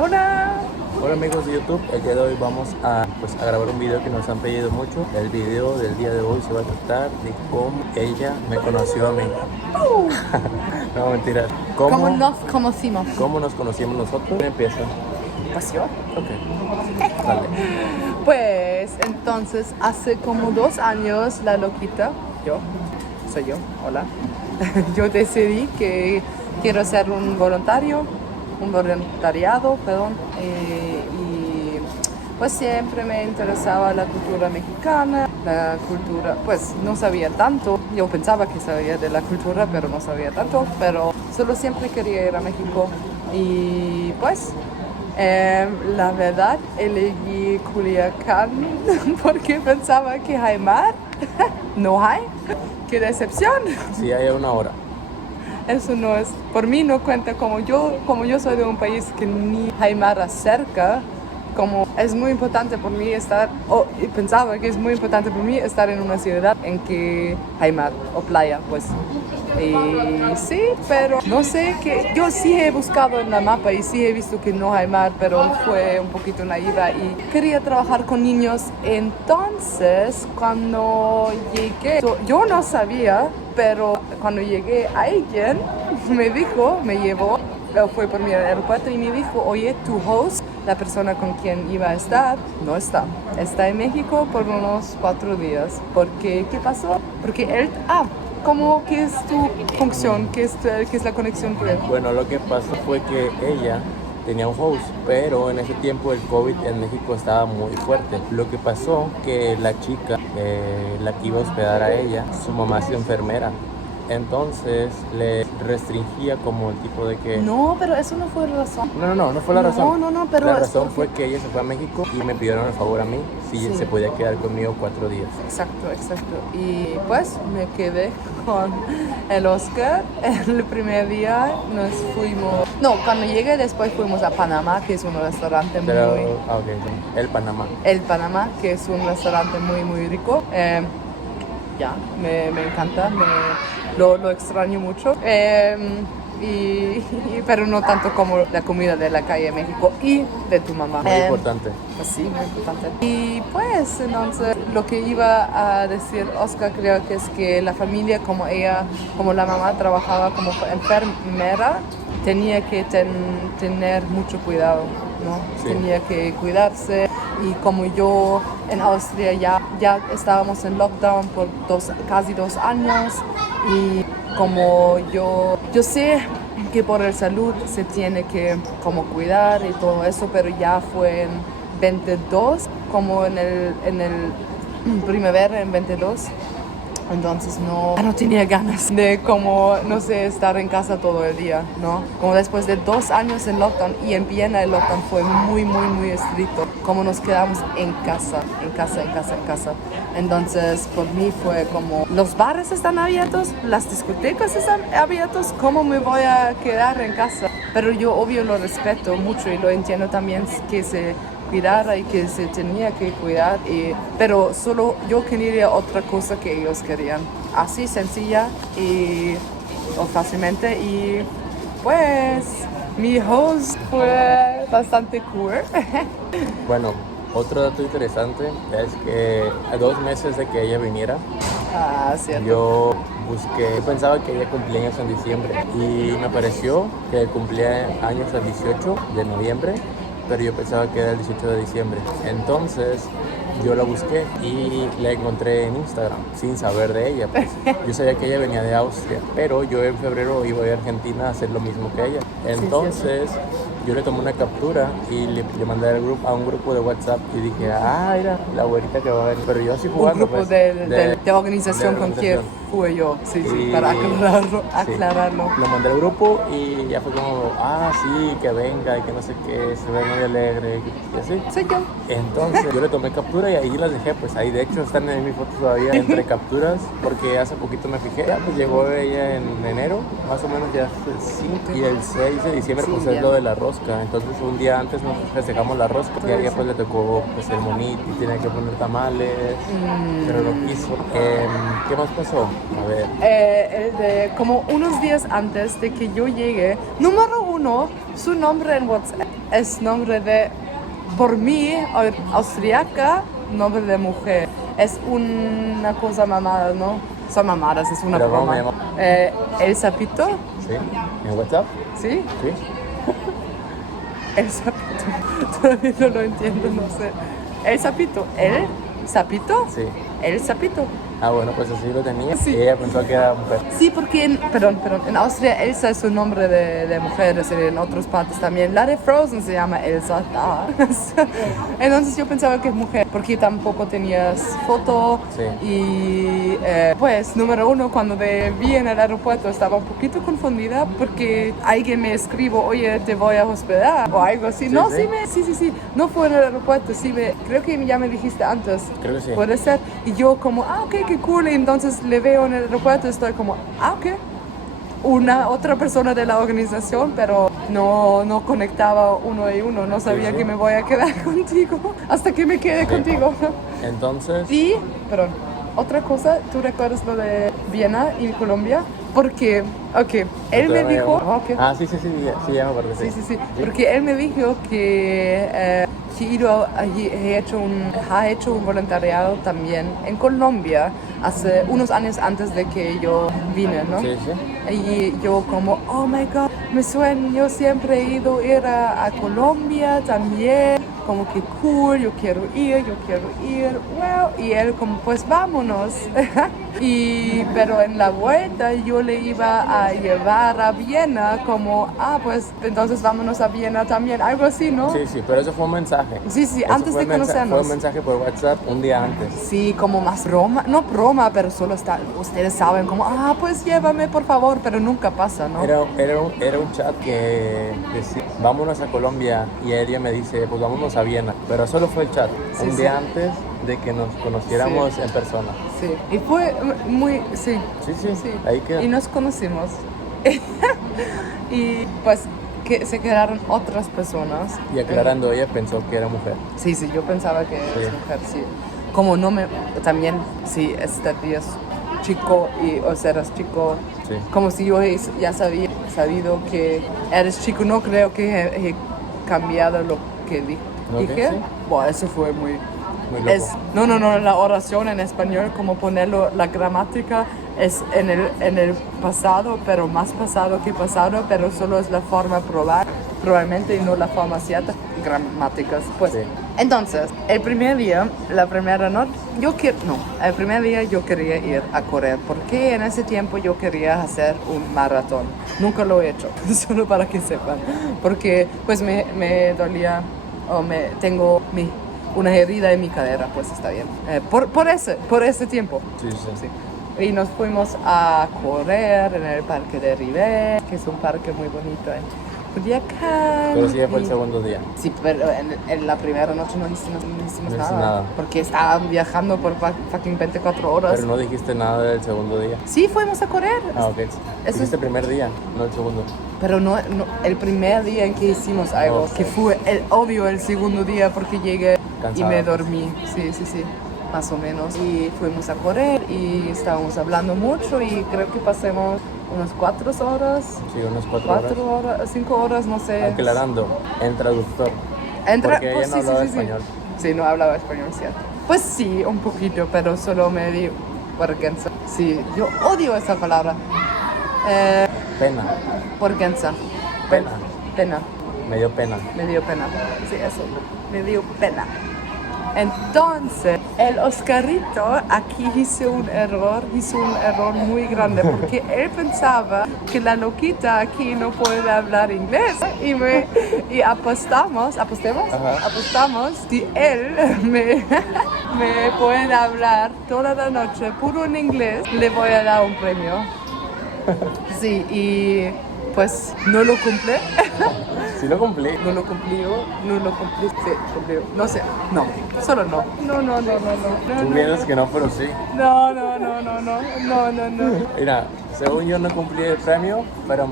Hola. Hola amigos de YouTube, el día de hoy vamos a grabar un video que nos han pedido mucho. El video del día de hoy se va a tratar de cómo ella me conoció a mí. No, mentira. ¿Cómo nos conocimos? ¿Cómo nos conocimos nosotros? ¿Quién empieza? Pues yo. Ok, dale. Pues entonces hace como 2 años la loquita, soy yo, hola. Yo decidí que quiero ser un voluntariado, y pues siempre me interesaba la cultura mexicana, la cultura, pues no sabía tanto, yo pensaba que sabía de la cultura, pero no sabía tanto, pero solo siempre quería ir a México y pues la verdad elegí Culiacán porque pensaba que hay mar, no hay, qué decepción. Sí, hay una hora. Eso no es, por mí no cuenta como yo soy de un país que ni hay mar cerca, como es muy importante por mí y pensaba que es muy importante por mí estar en una ciudad en que hay mar o playa, pues. Y sí, pero no sé, que yo sí he buscado en la mapa y sí he visto que no hay mar, pero fue un poquito naiva y quería trabajar con niños. Entonces, cuando llegué, yo no sabía, pero cuando llegué, alguien me llevó, fue por mi aeropuerto y me dijo, oye, tu host, la persona con quien iba a estar, no está. Está en México por unos 4 días. ¿Qué pasó? Porque él, ¿qué es tu función? ¿Qué es la conexión con él? Bueno, lo que pasó fue que ella tenía un host, pero en ese tiempo el COVID en México estaba muy fuerte. Lo que pasó que la chica, la que iba a hospedar a ella, su mamá es enfermera. Entonces le restringía como el tipo de que... No, pero eso no fue la razón. No fue la razón. No, pero... La razón fue que ella se fue a México y me pidieron el favor a mí si Sí. se podía quedar conmigo 4 días. Exacto. Y pues me quedé con el Oscar. El primer día nos fuimos... No, cuando llegué después fuimos a Panamá, que es un restaurante Ok, el Panamá. El Panamá, que es un restaurante muy, muy rico. Me encanta, lo extraño mucho. Pero no tanto como la comida de la calle de México y de tu mamá. Muy importante. Pues sí, muy importante. Y pues entonces lo que iba a decir Oscar creo que es que la familia, como la mamá trabajaba como enfermera, tenía que tener mucho cuidado, ¿no? Sí. Tenía que cuidarse. Y como yo en Austria ya estábamos en lockdown por casi 2 años, y como yo sé que por el salud se tiene que como cuidar y todo eso, pero ya fue en 22, como en el primavera en 22. Entonces no tenía ganas de no sé, estar en casa todo el día, ¿no? Como después de 2 años en lockdown, y en Viena el lockdown fue muy, muy, muy estricto. Como nos quedamos en casa. Entonces por mí fue como, los bares están abiertos, las discotecas están abiertos, ¿cómo me voy a quedar en casa? Pero yo obvio lo respeto mucho y lo entiendo también que se cuidara y que se tenía que cuidar, pero solo yo quería otra cosa que ellos querían, así sencilla o fácilmente, y pues mi host fue bastante cool. Bueno, otro dato interesante es que a 2 meses de que ella viniera, Cierto. yo pensaba que ella cumplía años en diciembre y me pareció que cumplía años el 18 de noviembre, pero yo pensaba que era el 18 de diciembre. Entonces yo la busqué y la encontré en Instagram sin saber de ella, pues. Yo sabía que ella venía de Austria, pero yo en febrero iba a ir a Argentina a hacer lo mismo que ella. Entonces yo le tomé una captura y le mandé a un grupo de WhatsApp y dije, mira, la abuelita que va a venir. Pero yo así jugando, Un grupo pues, de organización con quien fui yo, sí, para aclararlo. Lo mandé al grupo y ya fue como, sí, que venga y que no sé qué, se ve muy alegre y así. Soy yo. Entonces yo le tomé captura y ahí las dejé, pues ahí de hecho están en mis fotos todavía entre capturas, porque hace poquito me fijé, pues llegó ella en enero, más o menos ya el 5, y el 6 de diciembre pues es lo de la rosca. Entonces un día antes nos festejamos la rosca y a ella pues le tocó pues el monito y tenía que poner tamales, pero no quiso. ¿Qué más pasó? A ver. Como unos días antes de que yo llegue, número 1, su nombre en WhatsApp es nombre de, por mí, austriaca, nombre de mujer. Es una cosa mamada, ¿no? Son mamadas, es una ¿Pero cómo broma. me llamo? El sapito, Sí, ¿en WhatsApp? ¿sí? Sí. El sapito. Todavía no lo entiendo, no sé. El sapito. ¿El sapito? Sí. El sapito. Ah, bueno, pues así lo tenía. Sí. Y ella pensó que era mujer. Sí, porque en Austria Elsa es un nombre de mujer, es decir, en otras partes también. La de Frozen se llama Elsa. Entonces yo pensaba que es mujer, porque tampoco tenías foto. Sí. Y pues, número uno, cuando te vi en el aeropuerto estaba un poquito confundida porque alguien me escribió, oye, te voy a hospedar o algo así. Sí, No, sí. sí, no fue en el aeropuerto, creo que ya me dijiste antes. Creo que sí. Puede ser. Y yo como, ok, qué cool. Y entonces le veo en el aeropuerto y estoy como, ok. Una otra persona de la organización, pero no conectaba uno y uno. No sabía Sí. que me voy a quedar contigo hasta que me quede contigo. Entonces, Y, perdón, otra cosa, ¿tú recuerdas lo de Viena y Colombia? Porque, ok, él me dijo... ok. Ah, sí, ya me acuerdo. Sí. Porque él me dijo que ha hecho un voluntariado también en Colombia hace unos años antes de que yo vine, ¿no? Sí. Y yo como, oh my God, me suena, yo siempre he ido a Colombia también, como que cool, yo quiero ir, wow. Y él como, pues vámonos. Pero en la vuelta yo le iba a llevar a Viena como, pues entonces vámonos a Viena también, algo así, ¿no? Sí, pero eso fue un mensaje. Sí, Eso antes fue de Fue conocernos. un mensaje por WhatsApp un día antes. Sí, como más broma, no broma, pero solo ustedes saben como, pues llévame por favor, pero nunca pasa, ¿no? Era un chat que decía, vámonos a Colombia, y ella me dice, pues vámonos a Viena. Pero solo fue el chat, Sí, un día antes de que nos conociéramos en persona. Sí, y fue muy, sí. Sí, ahí queda. Y nos conocimos. Y pues que se quedaron otras personas. Y aclarando, ella pensó que era mujer. Sí, yo pensaba que Sí. es mujer, sí. Como no me, también, sí, este día es chico o serás chico, Sí. como si yo ya sabido que eres chico, no creo que he cambiado lo que ¿No que dije. sí? Bueno, eso fue muy loco. No, la oración en español, como ponerlo, la gramática es en el pasado, pero más pasado que pasado, pero solo es la forma probablemente, y no la forma cierta, gramáticas, pues. Sí. Entonces, el primer día yo quería ir a correr, porque en ese tiempo yo quería hacer un maratón. Nunca lo he hecho, solo para que sepan, porque pues me dolía, tengo una herida en mi cadera, pues está bien. Por ese tiempo. Sí. Y nos fuimos a correr en el parque de River, que es un parque muy bonito en Culiacán. Pero sí, ya fue el Y- segundo día. Sí, pero en la primera noche no hicimos No hiciste nada, nada. porque estaban viajando por fucking 24 horas. Pero no dijiste nada del segundo día. Sí, fuimos a correr. Ah, ok. Dijiste el primer día, no el segundo. Pero no, el primer día en que hicimos algo, Ok. que fue obvio el segundo día porque llegué y Cansada. me dormí, sí, más o menos. Y fuimos a correr y estábamos hablando mucho y creo que pasamos unas 4 horas, Sí, unas 4 horas. 5 horas, no sé. Aclarando, en traductor. Porque ella Pues no hablaba español. Sí, no hablaba español, cierto. Pues sí, un poquito, pero solo me di vergüenza. Sí, yo odio esa palabra. Pena. Vergüenza. Pena. Pena. Me dio pena. Me dio pena. Sí, eso. Me dio pena. Entonces, el Oscarito aquí hizo un error muy grande, porque él pensaba que la loquita aquí no puede hablar inglés. Y apostamos si él me puede hablar toda la noche puro en inglés, le voy a dar un premio. Sí, y pues no lo cumple. Sí lo cumplí. No lo cumplí, sí, cumplió. No sé, no, solo no. No. Tú piensas que no, pero sí. No. Mira, según yo no cumplí el premio, pero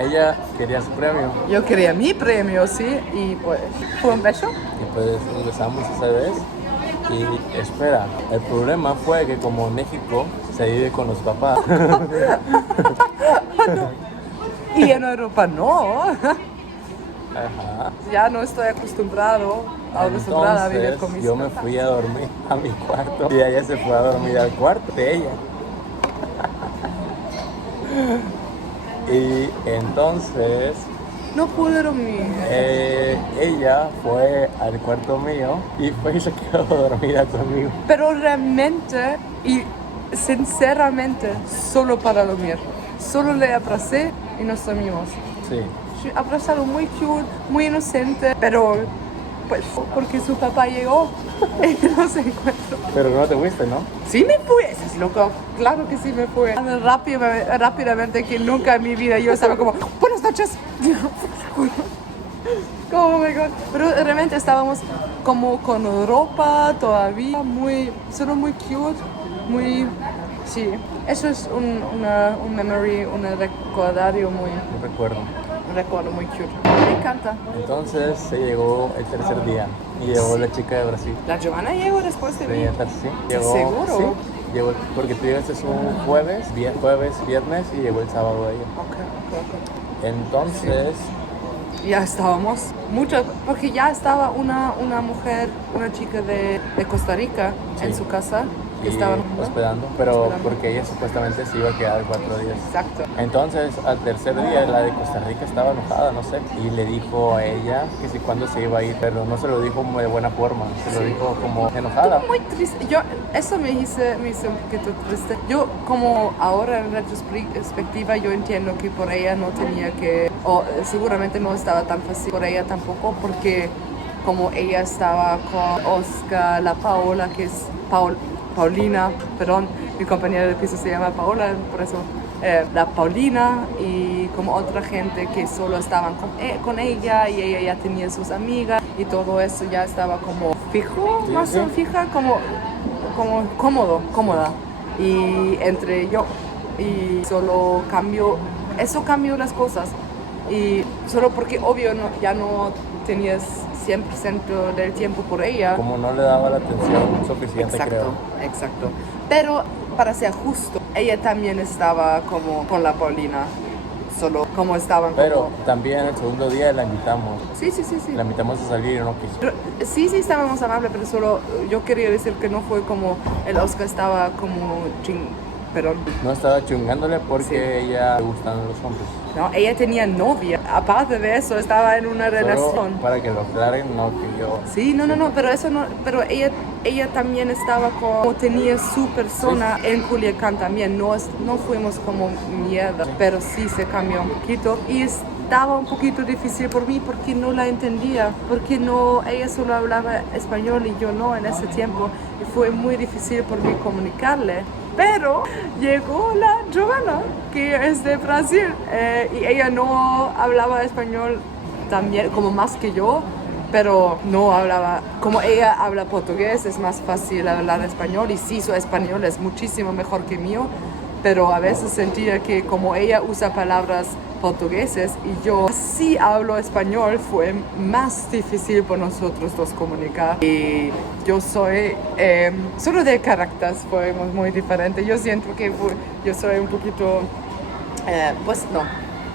ella quería su premio. Yo quería mi premio, sí, y pues fue un beso. Y pues nos besamos esa vez. Y espera, el problema fue que como en México se vive con los papás. Y en Europa no. Ajá. Ya no estoy acostumbrada a vivir con mis yo me fui a dormir a mi cuarto y ella se fue a dormir al cuarto de ella. Y entonces No pude dormir. ella fue al cuarto mío y fue y se quedó dormida conmigo. Pero realmente y sinceramente solo para dormir. Solo le abracé y nos dormimos. Sí. Abrazado muy cute, muy inocente, pero pues porque su papá llegó y no se encontró. Pero no te fuiste, ¿no? Sí me fui, es loco, claro que sí me fui. Rápidamente que nunca en mi vida yo estaba como, buenas noches. Oh my God. Pero realmente estábamos como con ropa todavía, solo muy cute, muy, sí. Eso es un memory, un recordario muy, No recuerdo. un recuerdo muy cute. Me encanta. Entonces se llegó el tercer día y llegó la chica de Brasil. La Giovanna llegó después de mí. Sí, llegó. ¿Seguro? Sí, llegó, porque tú llegaste un jueves, viernes y llegó el sábado ella. Ok. Entonces, Ya estábamos mucho, porque ya estaba una mujer, una chica de Costa Rica Sí. en su casa que y estaban hospedando, pero Hospedando. porque ella supuestamente se iba a quedar 4 días. Exacto. Entonces, al tercer día, la de Costa Rica estaba enojada, no sé, y le dijo a ella que si cuándo se iba a ir, pero no se lo dijo de buena forma, se lo dijo como enojada. Muy triste. Eso me hizo un poquito triste. Yo, como ahora en retrospectiva, yo entiendo que por ella no tenía que, o seguramente no estaba tan fácil por ella tampoco, porque como ella estaba con Oscar, la Paola, que es Paulina, perdón, mi compañera de piso se llama Paola, por eso la Paulina y como otra gente que solo estaban con ella y ella ya tenía sus amigas y todo eso ya estaba como fijo, Sí, más sí. fija, como cómoda. Y entre yo y solo eso cambió las cosas. Y solo porque obvio ya no tenías 100% del tiempo por ella. Como no le daba la atención suficiente, creo. Exacto. Pero para ser justo, ella también estaba como con la Paulina, solo como estaban Pero como... también el segundo día la invitamos. Sí. La invitamos a salir y no quiso. Pero, sí estábamos amables, pero solo yo quería decir que no fue como el Oscar estaba como perdón. No estaba chungándole porque Sí. ella le gustan los hombres. No, ella tenía novia. Aparte de eso, estaba en una Solo relación. para que lo aclaren, no que yo. Sí, no, pero eso no, pero ella también estaba como tenía su persona en Culiacán también, no fuimos como mierda, pero sí se cambió un poquito y estaba un poquito difícil por mí porque no la entendía, porque ella solo hablaba español y yo no en ese tiempo y fue muy difícil por mí comunicarle. Pero llegó la Giovanna, que es de Brasil, y ella no hablaba español también, como más que yo, pero no hablaba, como ella habla portugués, es más fácil hablar español, y sí, su español es muchísimo mejor que mío, pero a veces sentía que como ella usa palabras portugueses y yo sí hablo español, fue más difícil por nosotros dos comunicar. Y yo soy, solo de carácter fuimos muy diferentes. Yo siento que yo soy un poquito, pues no,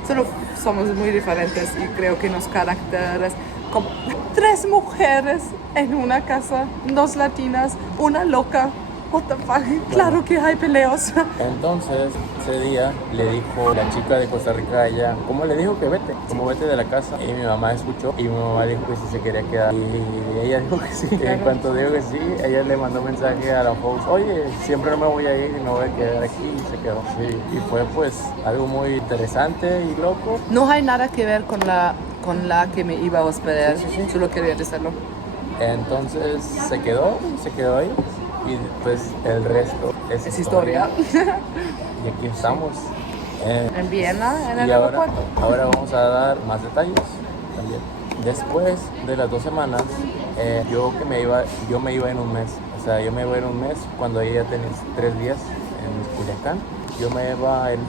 solo somos muy diferentes y creo que los caracteres, como 3 mujeres en una casa, 2 latinas, una loca. What the fuck? Claro que hay peleos. Entonces, ese día le dijo la chica de Costa Rica a ella, ¿cómo le dijo que vete? Como vete de la casa. Y mi mamá escuchó y mi mamá dijo que sí se quería quedar. Y ella dijo que sí. Y en cuanto dijo que sí, ella le mandó mensaje a la host, oye, siempre no me voy a ir y no voy a quedar aquí. Y se quedó. Sí. Y fue pues algo muy interesante y loco. No hay nada que ver con la que me iba a hospedar. Sí. Solo quería decirlo. Entonces se quedó ahí. Y pues el resto Es historia. Y aquí estamos. En Viena, en el Y aeropuerto. ahora vamos a dar más detalles también. Después de las 2 semanas, yo me iba en un mes. O sea, yo me iba en un mes cuando ella tenía 3 días en Culiacán. Yo me iba en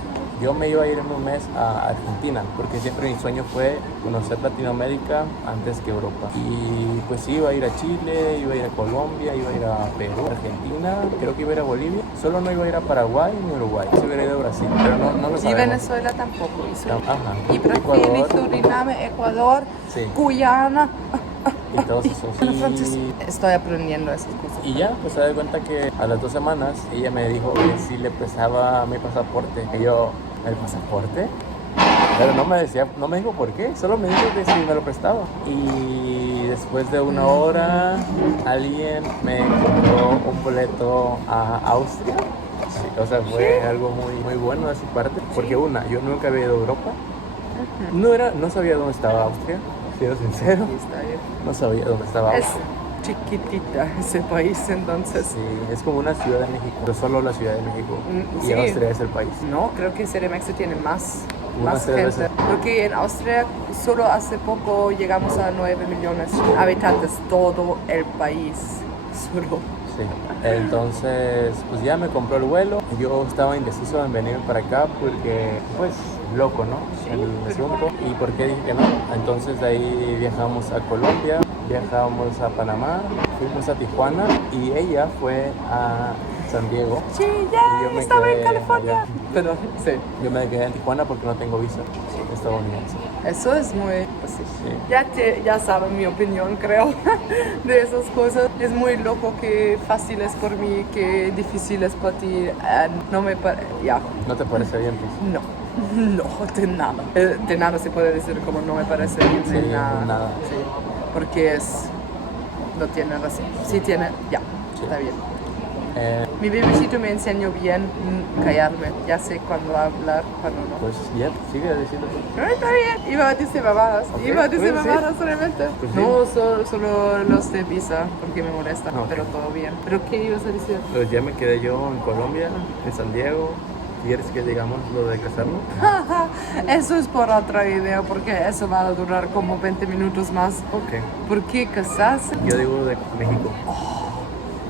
yo me iba a ir en un mes a Argentina, porque siempre mi sueño fue conocer Latinoamérica antes que Europa. Y pues iba a ir a Chile, iba a ir a Colombia, iba a ir a Perú, Argentina, creo que iba a ir a Bolivia. Solo no iba a ir a Paraguay ni Uruguay. Se hubiera ido a Brasil, pero no lo Y sabemos. Venezuela tampoco hizo. Ajá. Y Brasil, y Suriname, Ecuador, Sí. Guyana. Y todos esos. Estoy aprendiendo esas cosas. Y ya, pues se da cuenta que a las 2 semanas ella me dijo que si le prestaba mi pasaporte. Y yo, ¿el pasaporte? Pero no me dijo por qué, solo me dijo que si me lo prestaba. Y después de 1 hora, alguien me compró un boleto a Austria. Sí, o sea, fue algo muy bueno de su parte. Porque yo nunca había ido a Europa. No sabía dónde estaba Austria, siendo sincero. Sí, está bien. No sabía dónde estaba Es Austria. chiquitita ese país, entonces. Sí, es como una Ciudad de México, pero solo la Ciudad de México. Y Sí. Austria es el país. No, creo que CDMX tiene más Unas 3 gente. veces. Porque en Austria solo hace poco llegamos a 9 millones de habitantes, todo el país. Solo. Sí. Entonces, pues ya me compró el vuelo. Yo estaba indeciso en venir para acá porque, pues, loco, ¿no? El asunto. ¿Y por qué dije que no? Entonces de ahí viajamos a Colombia, viajamos a Panamá, fuimos a Tijuana y ella fue a San Diego. Sí, Y ya yo me estaba quedé en California. allá. Pero sí, Yo me quedé en Tijuana porque no tengo visa estadounidense. eso es muy... Pues, sí. Sí. Ya saben mi opinión, creo, de esas cosas. Es muy loco que fácil es por mí, que difícil es para ti. No me parece... Ya, ¿No te parece bien, pues? no. No, de nada. De nada se puede decir como no me parece bien, de Sí, nada. nada. Sí, porque no tiene razón. Sí tiene, ya, Sí. está bien. Eh, Mi bebecito me enseñó bien callarme. Ya sé cuándo hablar, cuándo no. pues ya, sigue diciendo tú. No, está bien. Iba a decir babadas. Ok, Iba a decir pues sí. babadas solamente. Pues sí. No, solo los de visa, porque me molesta, Ok. pero todo bien. ¿Pero qué ibas a decir? Pues ya me quedé yo en Colombia, en San Diego. ¿Quieres que digamos lo de casarnos? Eso es por otra idea, porque eso va a durar como 20 minutos más. Ok. ¿Por qué casarse? Yo digo de México.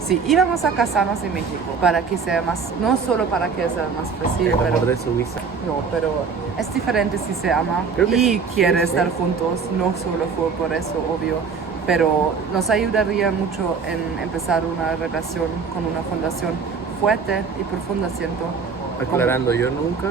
Sí, íbamos a casarnos en México para que sea más, no solo para que sea más fácil, El pero amor de su visa. no, pero es diferente si se ama Creo que y sí, quiere sí. estar juntos, no solo fue por eso, obvio, pero nos ayudaría mucho en empezar una relación con una fundación fuerte y profunda, siento. Aclarando, yo nunca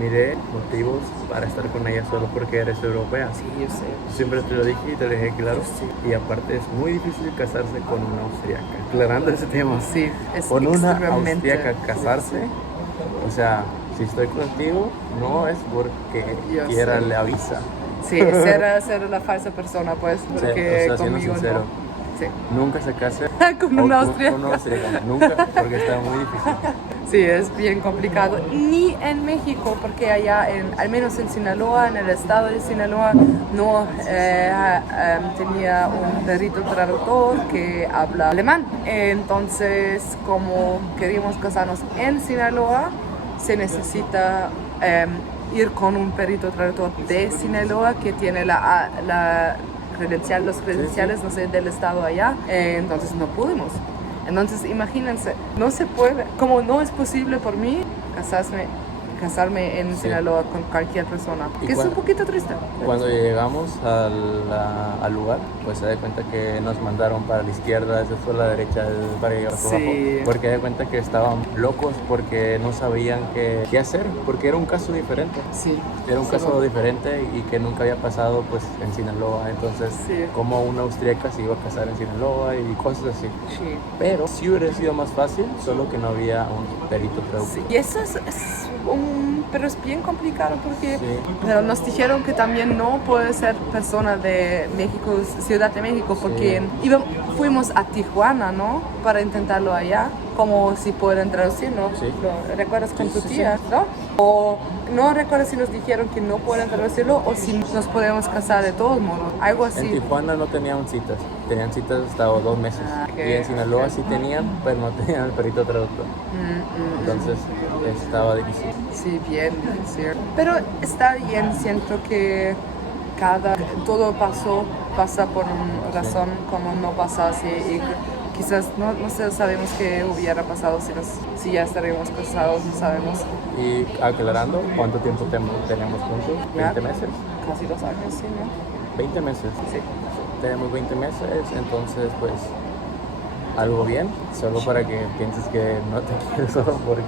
miré motivos para estar con ella solo porque eres europea. Sí, yo sé. Siempre te lo dije y te lo dejé claro. Y aparte es muy difícil casarse con una austriaca. Aclarando ese tema. Sí, es Con una extremadamente austriaca casarse, o sea, si estoy contigo, no es porque Yo quiera sé. la visa. Sí, ser la falsa persona, pues, porque o sea, siendo conmigo sincero. no. Sí. Nunca se case Con una austriaca. Con una austriaca. Nunca, porque está muy difícil. Sí, es bien complicado. Ni en México, porque allá, al menos en Sinaloa, en el estado de Sinaloa, no tenía un perrito traductor que habla alemán. Entonces, como queríamos casarnos en Sinaloa, se necesita ir con un perito traductor de Sinaloa que tiene los credenciales, no sé, del estado allá. Entonces no pudimos. Entonces imagínense, no se puede, como no es posible por mí casarme en Sinaloa con cualquier persona, ¿Y que es un poquito triste. Cuando llegamos al lugar, pues se da cuenta que nos mandaron para la izquierda, esa fue la derecha para llegar abajo. Sí. Porque se da cuenta que estaban locos porque no sabían qué hacer, porque era un caso diferente. Sí. Era un Solo- caso diferente y que nunca había pasado pues en Sinaloa. Entonces, Sí. como una austríaca se iba a casar en Sinaloa y cosas así. Sí. Pero sí hubiera sido más fácil, solo que no había un perito traductor. Sí. Y eso es pero es bien complicado porque Sí. pero nos dijeron que también no puede ser persona de México, Ciudad de México, porque fuimos a Tijuana, ¿no? Para intentarlo allá, como si pueden traducirlo. Sí. ¿Lo recuerdas con Sí, tu sí, tía, no? O no recuerdo si nos dijeron que no pueden traducirlo o si nos podemos casar de todos modos, algo En así. Tijuana no tenían citas, tenían citas hasta 2 meses. Ok, Y en Sinaloa sí tenían, pero no tenían el perito traductor. Entonces estaba difícil. Sí, bien difícil. Pero está bien, siento que todo pasa por una razón, como no pasa así, y quizás no sé, sabemos qué hubiera pasado si ya estaríamos casados, no sabemos. Y aclarando, ¿cuánto tiempo tenemos juntos? Ya. ¿20 meses? Casi 2 años, sí, ¿no? 20 meses. Sí. Tenemos 20 meses, entonces pues algo bien, solo para que pienses que no te quiero solo porque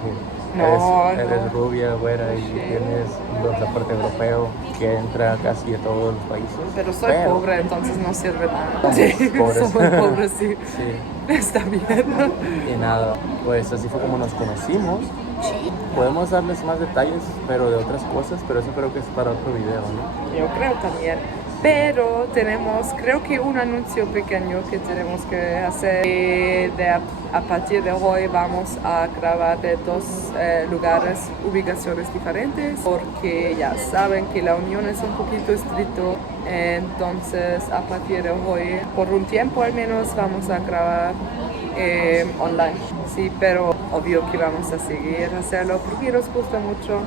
No, eres no. rubia, güera y Sí. tienes el pasaporte europeo que entra casi a todos los países. Pero soy pobre, entonces no sirve nada. Somos Sí, pobres. somos pobres, sí. Sí, Está bien. y nada, pues así fue como nos conocimos. Podemos darles más detalles, pero de otras cosas, pero eso creo que es para otro video, ¿no? Yo creo también. Pero creo que un anuncio pequeño que tenemos que hacer. A partir de hoy vamos a grabar de 2 lugares, ubicaciones diferentes, porque ya saben que la unión es un poquito estricto. Entonces, a partir de hoy, por un tiempo al menos, vamos a grabar online. Sí, pero obvio que vamos a seguir a hacerlo porque nos gusta mucho.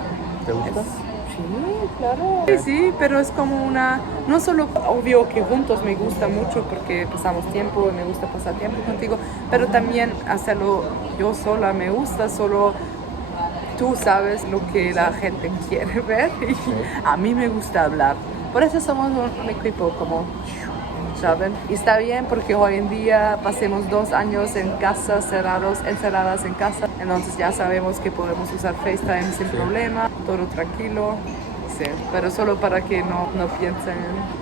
¿Te gusta? Sí, claro. Sí, sí, pero es como no solo obvio que juntos me gusta mucho porque pasamos tiempo, me gusta pasar tiempo contigo, pero también hacerlo yo sola me gusta, solo tú sabes lo que la gente quiere ver y a mí me gusta hablar. Por eso somos un equipo como, ¿saben? Y está bien porque hoy en día pasemos 2 años en casa, encerradas en casa. Entonces ya sabemos que podemos usar FaceTime sin problema, todo tranquilo. Sí, pero solo para que no piensen.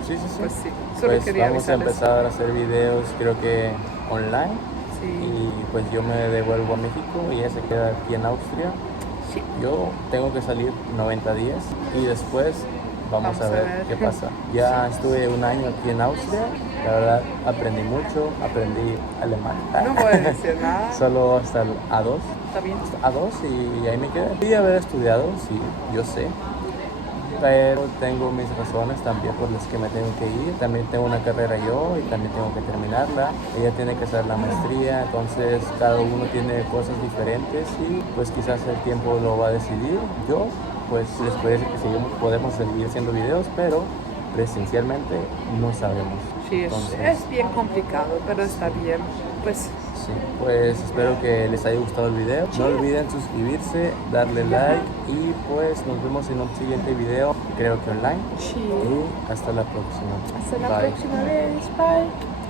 Sí, sí, sí. Pues sí, solo Pues quería vamos a avisarles. empezar a hacer videos, creo que online. Sí. Y pues yo me devuelvo a México y ella se queda aquí en Austria. Sí. Yo tengo que salir 90 días y después vamos a ver qué pasa. Ya estuve un año aquí en Austria, la verdad aprendí mucho, aprendí alemán. No voy a decir nada. Solo hasta el A2. Está bien. A2 y ahí me quedé. Podría haber estudiado, sí, yo sé. Pero tengo mis razones también por las que me tengo que ir. También tengo una carrera yo y también tengo que terminarla. Ella tiene que hacer la maestría, entonces cada uno tiene cosas diferentes y pues quizás el tiempo lo va a decidir. Yo, pues les puedo decir que podemos seguir haciendo videos, pero presencialmente no sabemos. Sí, es bien complicado, pero está bien. Pues Sí, pues espero que les haya gustado el video. No olviden suscribirse, darle like y pues nos vemos en un siguiente video, creo que online. sí. Y hasta la próxima. Hasta la Bye. próxima vez. Bye.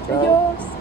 Chao. Adiós.